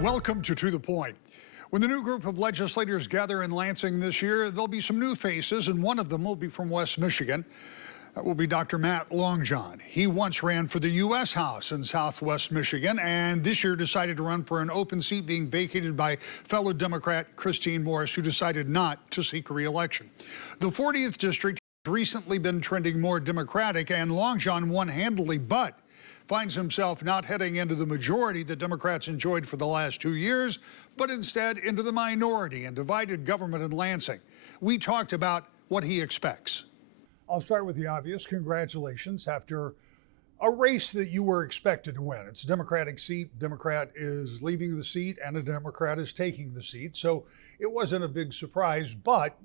Welcome to the Point. When the new group of legislators gather in Lansing this year, there'll be some new faces, and one of them will be from West Michigan. That will be Dr. Matt Longjohn. He once ran for the U.S. House in Southwest Michigan, and this year decided to run for an open seat being vacated by fellow Democrat Christine Morris, who decided not to seek re-election. The 40th district has recently been trending more Democratic, and Longjohn won handily, but finds himself not heading into the majority that Democrats enjoyed for the last 2 years, but instead into the minority and divided government in Lansing. We talked about what he expects. I'll start with the obvious. Congratulations. After a race that you were expected to win. It's a Democratic seat. Democrat is leaving the seat and a Democrat is taking the seat. So it wasn't a big surprise, but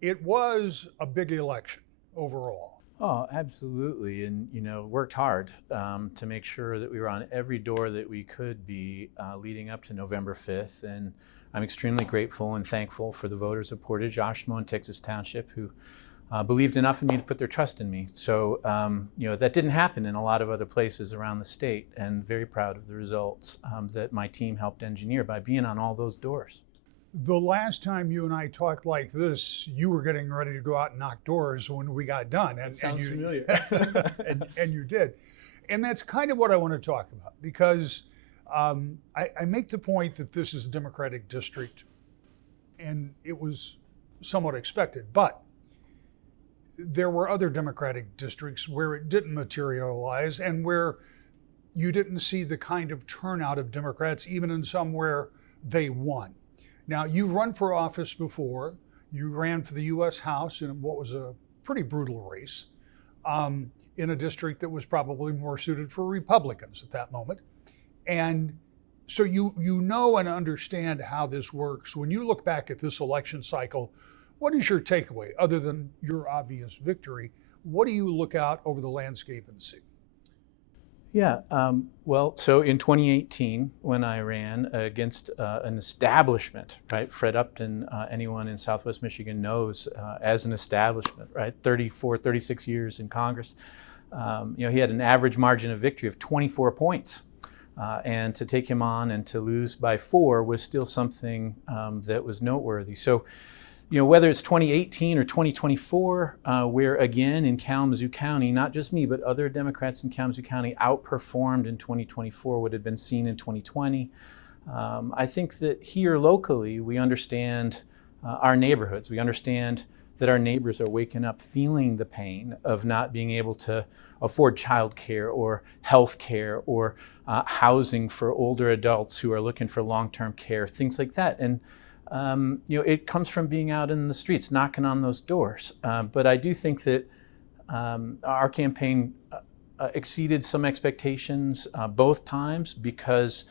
it was a big election overall. Oh, absolutely. And, worked hard to make sure that we were on every door that we could be leading up to November 5th. And I'm extremely grateful and thankful for the voters of Portage, Oshmo, and Texas Township who believed enough in me to put their trust in me. So, that didn't happen in a lot of other places around the state, and very proud of the results that my team helped engineer by being on all those doors. The last time you and I talked like this, you were getting ready to go out and knock doors when we got done. Sounds familiar. and you did. And that's kind of what I want to talk about, because I make the point that this is a Democratic district, and it was somewhat expected. But there were other Democratic districts where it didn't materialize and where you didn't see the kind of turnout of Democrats, even in some where they won. Now, you've run for office before. You ran for the U.S. House in what was a pretty brutal race in a district that was probably more suited for Republicans at that moment. And so you know and understand how this works. When you look back at this election cycle, what is your takeaway, other than your obvious victory? What do you look out over the landscape and see? Yeah, so in 2018, when I ran against an establishment, right? Fred Upton, anyone in Southwest Michigan knows as an establishment, right? 36 years in Congress. He had an average margin of victory of 24 points. And to take him on and to lose by 4 was still something that was noteworthy. So, whether it's 2018 or 2024, where again in Kalamazoo County, not just me, but other Democrats in Kalamazoo County outperformed in 2024 what had been seen in 2020. I think that here locally, we understand our neighborhoods. We understand that our neighbors are waking up feeling the pain of not being able to afford childcare or health care or housing for older adults who are looking for long-term care, things like that. And it comes from being out in the streets, knocking on those doors. But I do think that our campaign exceeded some expectations both times because,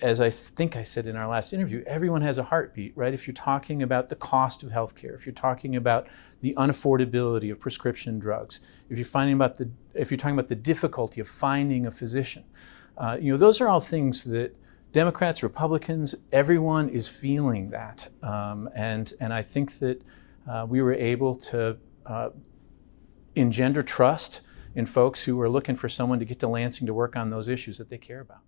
as I think I said in our last interview, everyone has a heartbeat, right? If you're talking about the cost of healthcare, if you're talking about the unaffordability of prescription drugs, if you're talking about the difficulty of finding a physician, those are all things that Democrats, Republicans, everyone is feeling that. And I think that we were able to engender trust in folks who are looking for someone to get to Lansing to work on those issues that they care about.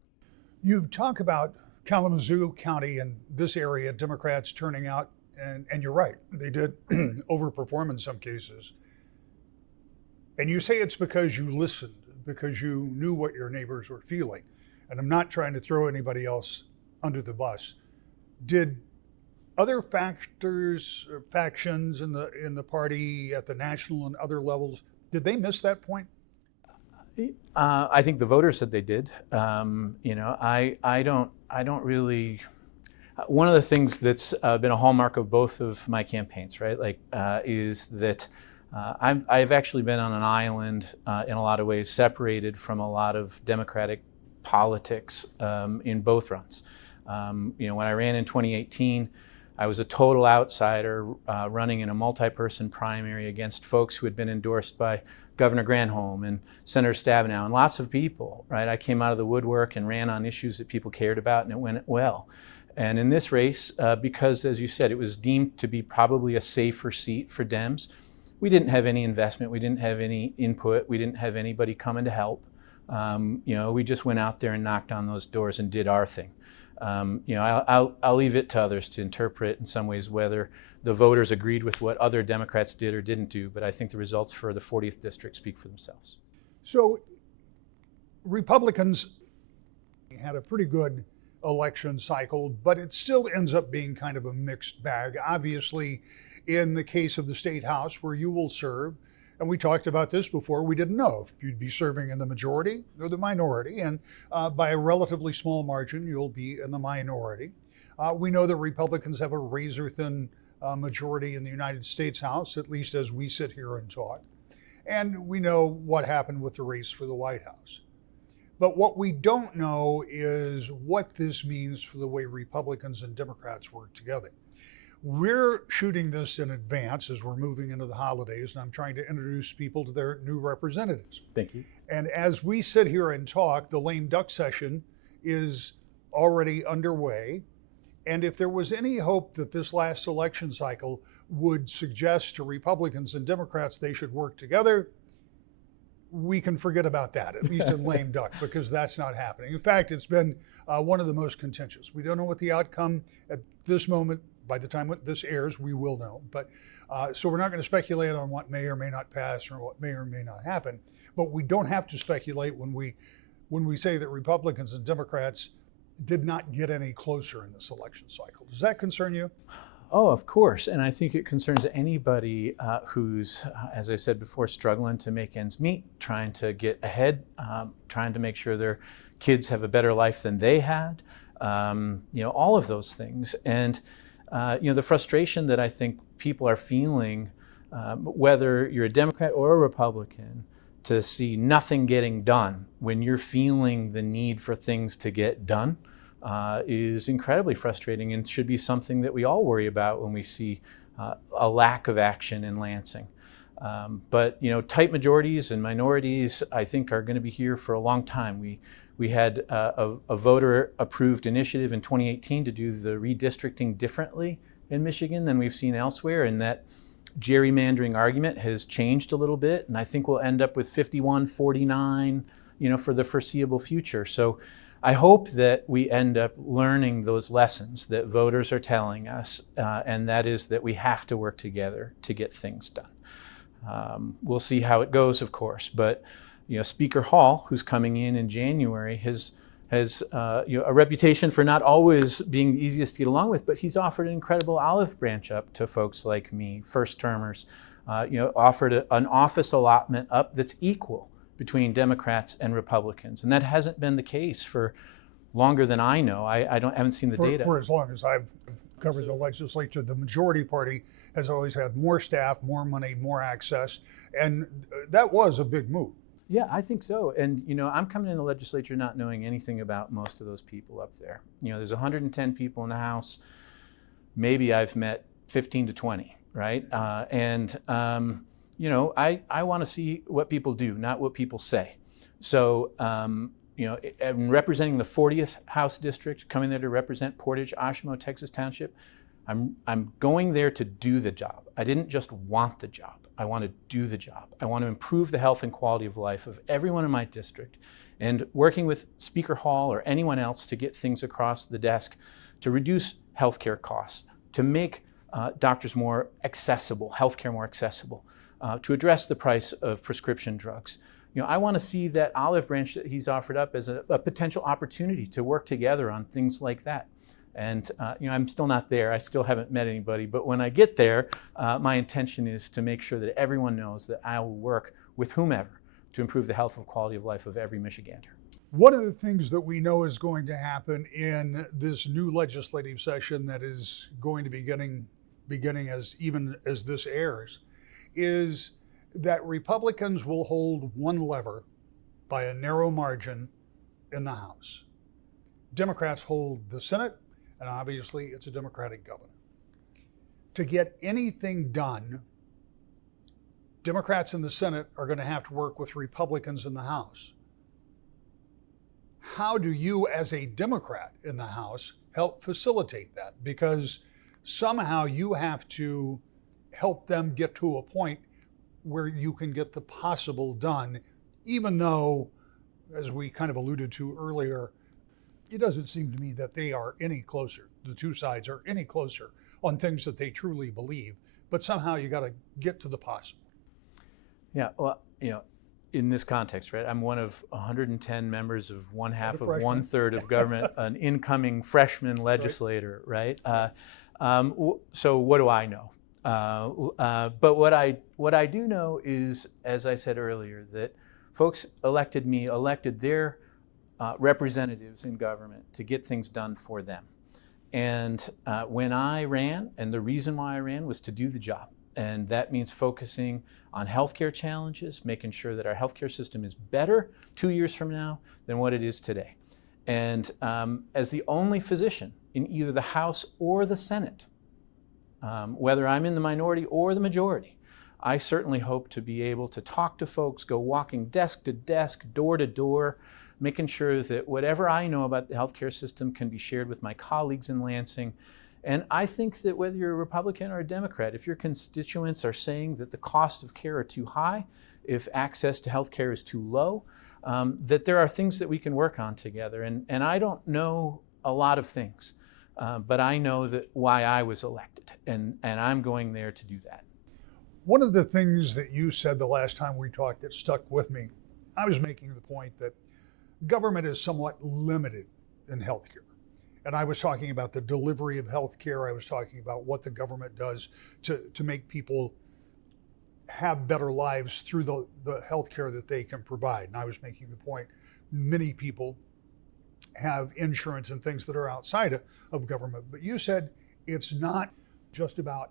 You talk about Kalamazoo County and this area, Democrats turning out, and you're right, they did overperform in some cases. And you say it's because you listened, because you knew what your neighbors were feeling. And I'm not trying to throw anybody else under the bus. Did other factions in the party at the national and other levels, did they miss that point? I think the voters said they did. I don't really. One of the things that's been a hallmark of both of my campaigns, right, is that I've actually been on an island in a lot of ways, separated from a lot of Democratic politics in both runs. When I ran in 2018, I was a total outsider running in a multi-person primary against folks who had been endorsed by Governor Granholm and Senator Stabenow and lots of people, right? I came out of the woodwork and ran on issues that people cared about, and it went well. And in this race, because, as you said, it was deemed to be probably a safer seat for Dems, we didn't have any investment, we didn't have any input, we didn't have anybody coming to help. We just went out there and knocked on those doors and did our thing. I'll leave it to others to interpret in some ways whether the voters agreed with what other Democrats did or didn't do, but I think the results for the 40th district speak for themselves. So Republicans had a pretty good election cycle, but it still ends up being kind of a mixed bag. Obviously, in the case of the state house where you will serve, and we talked about this before, we didn't know if you'd be serving in the majority or the minority, and by a relatively small margin, you'll be in the minority. We know that Republicans have a razor-thin majority in the United States House, at least as we sit here and talk. And we know what happened with the race for the White House. But what we don't know is what this means for the way Republicans and Democrats work together. We're shooting this in advance as we're moving into the holidays, and I'm trying to introduce people to their new representatives. Thank you. And as we sit here and talk, the lame duck session is already underway. And if there was any hope that this last election cycle would suggest to Republicans and Democrats they should work together, we can forget about that, at least in lame duck, because that's not happening. In fact, it's been one of the most contentious. We don't know what the outcome at this moment. By the time this airs, we will know. But so we're not going to speculate on what may or may not pass or what may or may not happen. But we don't have to speculate when we say that Republicans and Democrats did not get any closer in this election cycle. Does that concern you? Oh, of course. And I think it concerns anybody who's, as I said before, struggling to make ends meet, trying to get ahead, trying to make sure their kids have a better life than they had, all of those things. And, the frustration that I think people are feeling, whether you're a Democrat or a Republican, to see nothing getting done when you're feeling the need for things to get done is incredibly frustrating and should be something that we all worry about when we see a lack of action in Lansing. But tight majorities and minorities, I think, are going to be here for a long time. We had a voter-approved initiative in 2018 to do the redistricting differently in Michigan than we've seen elsewhere, and that gerrymandering argument has changed a little bit, and I think we'll end up with 51-49, for the foreseeable future. So I hope that we end up learning those lessons that voters are telling us, and that is that we have to work together to get things done. We'll see how it goes, of course, but Speaker Hall, who's coming in January, has a reputation for not always being the easiest to get along with, but he's offered an incredible olive branch up to folks like me, first-termers, offered an office allotment up that's equal between Democrats and Republicans. And that hasn't been the case for longer than I know. I haven't seen the data. For as long as I've covered the legislature, the majority party has always had more staff, more money, more access, and that was a big move. Yeah, I think so. And, I'm coming in the legislature not knowing anything about most of those people up there. There's 110 people in the House. Maybe I've met 15 to 20, right? I want to see what people do, not what people say. So, I'm representing the 40th House District, coming there to represent Portage, Oshawa, Texas Township. I'm going there to do the job. I didn't just want the job. I want to do the job. I want to improve the health and quality of life of everyone in my district, and working with Speaker Hall or anyone else to get things across the desk to reduce healthcare costs, to make doctors more accessible, healthcare more accessible, to address the price of prescription drugs. I want to see that olive branch that he's offered up as a potential opportunity to work together on things like that. And I'm still not there. I still haven't met anybody. But when I get there, my intention is to make sure that everyone knows that I will work with whomever to improve the health and quality of life of every Michigander. One of the things that we know is going to happen in this new legislative session that is going to be beginning as this airs is that Republicans will hold one lever by a narrow margin in the House. Democrats hold the Senate, and obviously it's a Democratic governor. To get anything done, Democrats in the Senate are going to have to work with Republicans in the House. How do you, as a Democrat in the House, help facilitate that? Because somehow you have to help them get to a point where you can get the possible done, even though, as we kind of alluded to earlier, it doesn't seem to me that they are any closer. The two sides are any closer on things that they truly believe, but somehow you got to get to the possible. Yeah, well, in this context, right, I'm one of 110 members of one half of freshman. 1/3 of government, an incoming freshman legislator, right? So what do I know? But what I do know is, as I said earlier, that folks elected their representatives in government to get things done for them. And when I ran, and the reason why I ran was to do the job. And that means focusing on healthcare challenges, making sure that our healthcare system is better 2 years from now than what it is today. And as the only physician in either the House or the Senate, whether I'm in the minority or the majority, I certainly hope to be able to talk to folks, go walking desk to desk, door to door, making sure that whatever I know about the healthcare system can be shared with my colleagues in Lansing. And I think that whether you're a Republican or a Democrat, if your constituents are saying that the cost of care are too high, if access to health care is too low, that there are things that we can work on together. And I don't know a lot of things, but I know that why I was elected, and I'm going there to do that. One of the things that you said the last time we talked that stuck with me, I was making the point that government is somewhat limited in healthcare. And I was talking about the delivery of healthcare. I was talking about what the government does to make people have better lives through the healthcare that they can provide. And I was making the point, many people have insurance and things that are outside of government. But you said it's not just about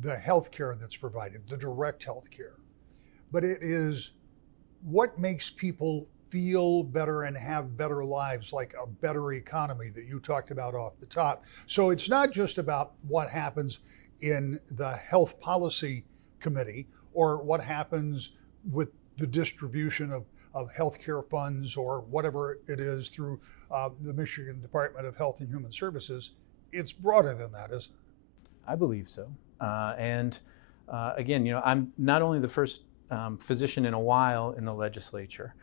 the healthcare that's provided, the direct healthcare, but it is what makes people feel better and have better lives, like a better economy that you talked about off the top. So it's not just about what happens in the health policy committee or what happens with the distribution of healthcare funds or whatever it is through the Michigan Department of Health and Human Services. It's broader than that, isn't it? I believe so. Again, I'm not only the first physician in a while in the legislature,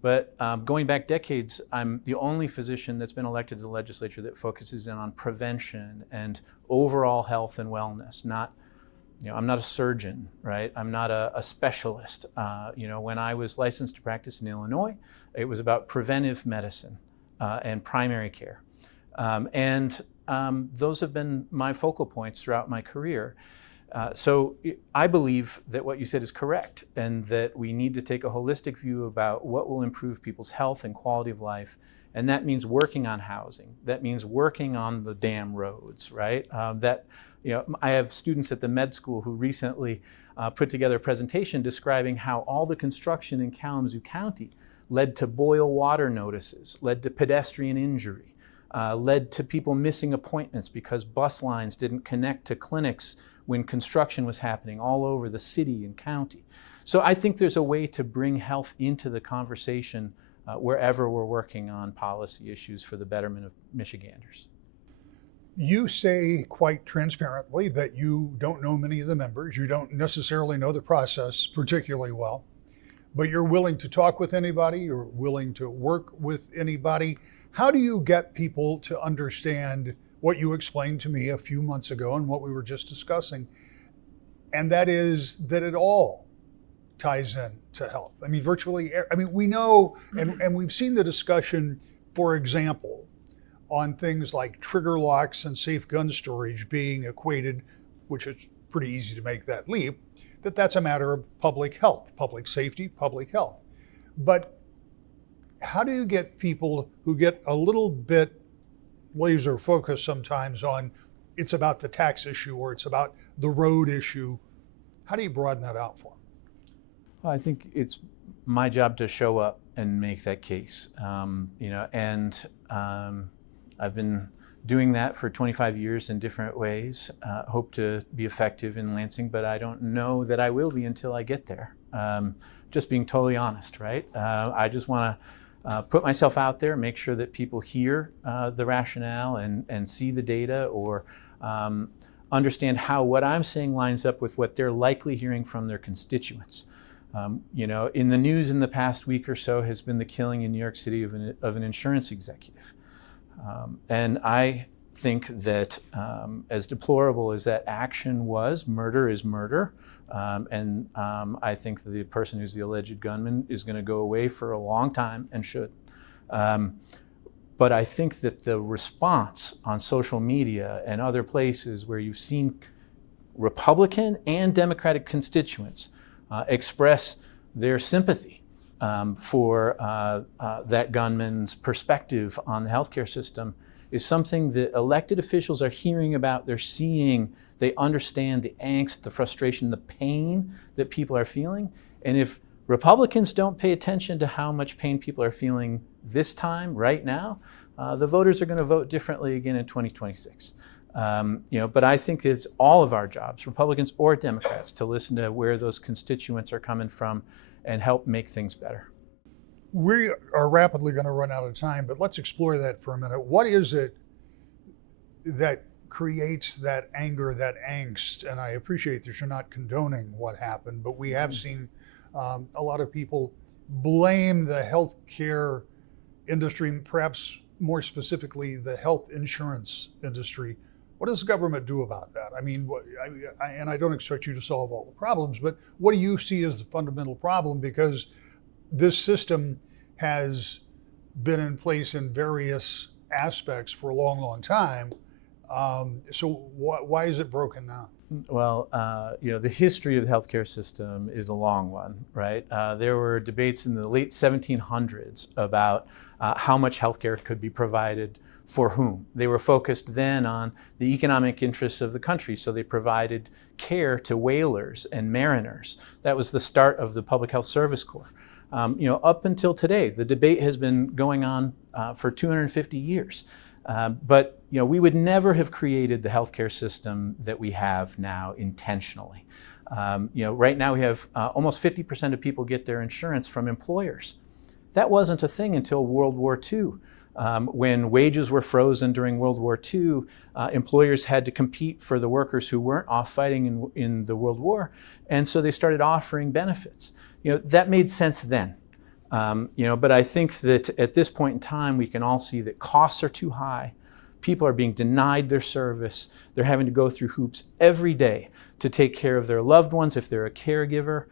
but going back decades, I'm the only physician that's been elected to the legislature that focuses in on prevention and overall health and wellness. I'm not a surgeon, right? I'm not a specialist. When I was licensed to practice in Illinois, it was about preventive medicine and primary care. Those have been my focal points throughout my career. So I believe that what you said is correct, and that we need to take a holistic view about what will improve people's health and quality of life. And that means working on housing. That means working on the damn roads, right? I have students at the med school who recently put together a presentation describing how all the construction in Kalamazoo County led to boil water notices, led to pedestrian injury, led to people missing appointments because bus lines didn't connect to clinics when construction was happening all over the city and county. So I think there's a way to bring health into the conversation wherever we're working on policy issues for the betterment of Michiganders. You say quite transparently that you don't know many of the members. You don't necessarily know the process particularly well, but you're willing to talk with anybody. You're willing to work with anybody. How do you get people to understand what you explained to me a few months ago and what we were just discussing? And that is that it all ties in to health. I mean, we know, and we've seen the discussion, for example, on things like trigger locks and safe gun storage being equated, which is pretty easy to make that leap, that's a matter of public health, public safety, public health. But how do you get people who get a little bit laser focused sometimes on it's about the tax issue or it's about the road issue? How do you broaden that out for them? Well, I think it's my job to show up and make that case. I've been doing that for 25 years in different ways. Hope to be effective in Lansing, but I don't know that I will be until I get there. Just being totally honest, right? I just want to put myself out there, make sure that people hear the rationale and see the data, or understand how what I'm saying lines up with what they're likely hearing from their constituents. In the news in the past week or so has been the killing in New York City of an insurance executive. And I think that as deplorable as that action was, murder is murder. I think the person who's the alleged gunman is going to go away for a long time and should. But I think that the response on social media and other places where you've seen Republican and Democratic constituents express their sympathy for that gunman's perspective on the healthcare system is something that elected officials are hearing about. They're seeing, they understand the angst, the frustration, the pain that people are feeling. And if Republicans don't pay attention to how much pain people are feeling this time, right now, the voters are going to vote differently again in 2026. But I think it's all of our jobs, Republicans or Democrats, to listen to where those constituents are coming from and help make things better. We are rapidly going to run out of time, but let's explore that for a minute. What is it that creates that anger, that angst? And I appreciate that you're not condoning what happened, but we have seen a lot of people blame the healthcare industry, perhaps more specifically the health insurance industry. What does the government do about that? I mean, and I don't expect you to solve all the problems, but what do you see as the fundamental problem? Because this system has been in place in various aspects for a long, long time. So why is it broken now? Well, the history of the healthcare system is a long one, right? There were debates in the late 1700s about how much healthcare could be provided for whom. They were focused then on the economic interests of the country, so they provided care to whalers and mariners. That was the start of the Public Health Service Corps. Up until today, the debate has been going on for 250 years. But we would never have created the healthcare system that we have now intentionally. Right now we have almost 50% of people get their insurance from employers. That wasn't a thing until World War II. When wages were frozen during World War II, employers had to compete for the workers who weren't off fighting in the World War, and so they started offering benefits. That made sense then. But I think that at this point in time, we can all see that costs are too high. People are being denied their service. They're having to go through hoops every day to take care of their loved ones if they're a caregiver,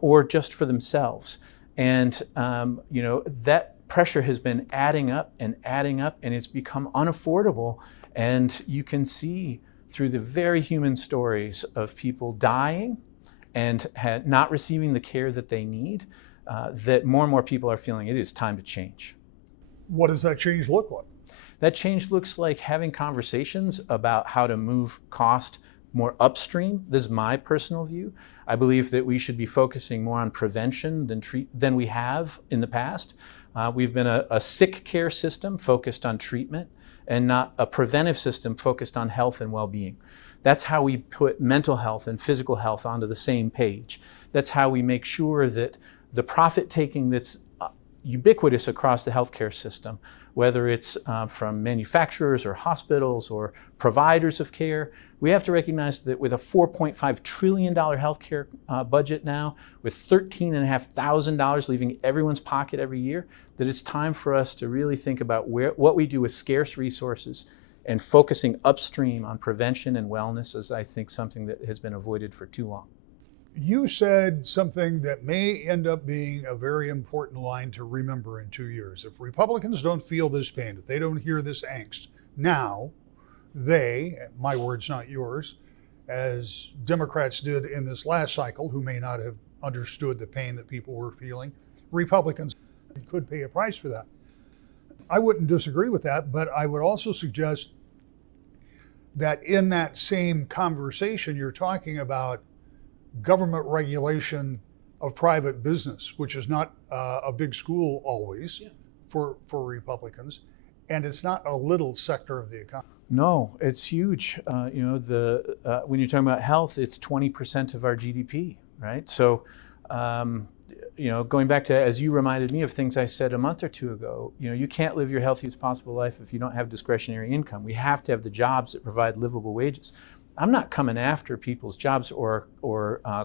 or just for themselves. And that pressure has been adding up, and it's become unaffordable. And you can see through the very human stories of people dying and not receiving the care that they need, that more and more people are feeling it is time to change. What does that change look like? That change looks like having conversations about how to move cost more upstream. This is my personal view. I believe that we should be focusing more on prevention than we have in the past. We've been a sick care system focused on treatment and not a preventive system focused on health and well-being. That's how we put mental health and physical health onto the same page. That's how we make sure that the profit-taking that's ubiquitous across the healthcare system, whether it's from manufacturers or hospitals or providers of care, we have to recognize that with a $4.5 trillion healthcare budget now, with $13,500 leaving everyone's pocket every year, that it's time for us to really think about what we do with scarce resources and focusing upstream on prevention and wellness is, I think, something that has been avoided for too long. You said something that may end up being a very important line to remember in 2 years. If Republicans don't feel this pain, if they don't hear this angst, now they, my words, not yours, as Democrats did in this last cycle, who may not have understood the pain that people were feeling, Republicans could pay a price for that. I wouldn't disagree with that, but I would also suggest that in that same conversation, you're talking about government regulation of private business, which is not a big school always for Republicans, and it's not a little sector of the economy. No, it's huge. When you're talking about health, it's 20% of our GDP, right? So, going back to, as you reminded me of things I said a month or two ago, you can't live your healthiest possible life if you don't have discretionary income. We have to have the jobs that provide livable wages. I'm not coming after people's jobs or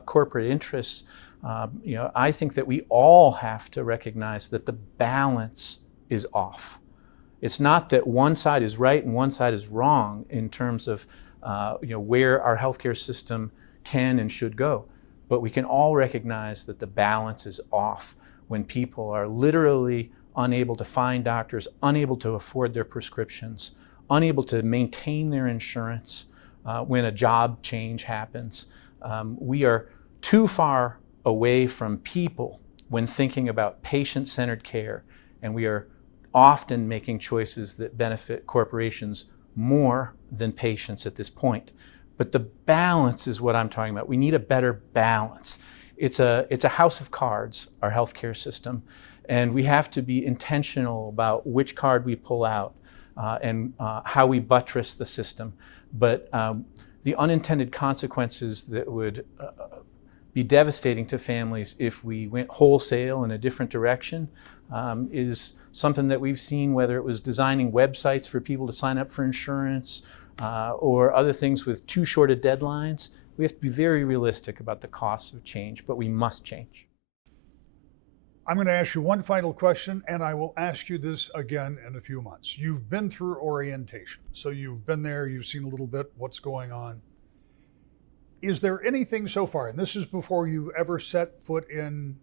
corporate interests. I think that we all have to recognize that the balance is off. It's not that one side is right and one side is wrong in terms of where our healthcare system can and should go. But we can all recognize that the balance is off when people are literally unable to find doctors, unable to afford their prescriptions, unable to maintain their insurance when a job change happens. We are too far away from people when thinking about patient-centered care, and we are often making choices that benefit corporations more than patients at this point. But the balance is what I'm talking about. We need a better balance. It's a house of cards, our healthcare system, and we have to be intentional about which card we pull out and how we buttress the system. But the unintended consequences that would be devastating to families if we went wholesale in a different direction is something that we've seen, whether it was designing websites for people to sign up for insurance or other things with too short of deadlines. We have to be very realistic about the costs of change, but we must change. I'm going to ask you one final question, and I will ask you this again in a few months. You've been through orientation, so you've been there, you've seen a little bit what's going on. Is there anything so far, and this is before you've ever set foot in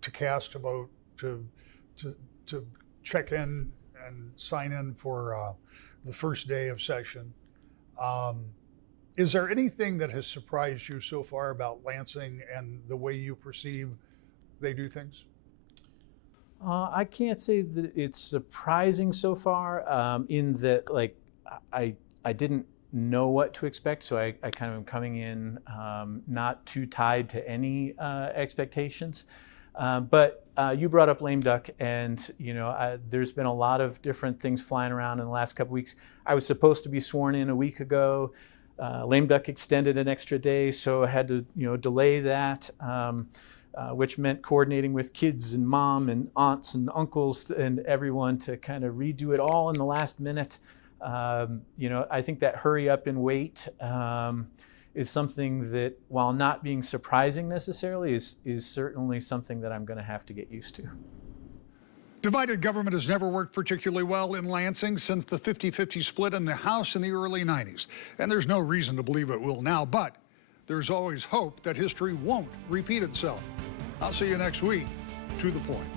to cast a vote, to check in and sign in for the first day of session, is there anything that has surprised you so far about Lansing and the way you perceive they do things? I can't say that it's surprising so far in that, like, I didn't know what to expect, so I kind of am coming in not too tied to any expectations. But you brought up lame duck, and there's been a lot of different things flying around in the last couple weeks. I was supposed to be sworn in a week ago. Lame duck extended an extra day, so I had to delay that, which meant coordinating with kids and mom and aunts and uncles and everyone to kind of redo it all in the last minute. I think that hurry up and wait is something that, while not being surprising necessarily, is certainly something that I'm going to have to get used to. Divided government has never worked particularly well in Lansing since the 50-50 split in the House in the early 90s. And there's no reason to believe it will now, but there's always hope that history won't repeat itself. I'll see you next week. To the point.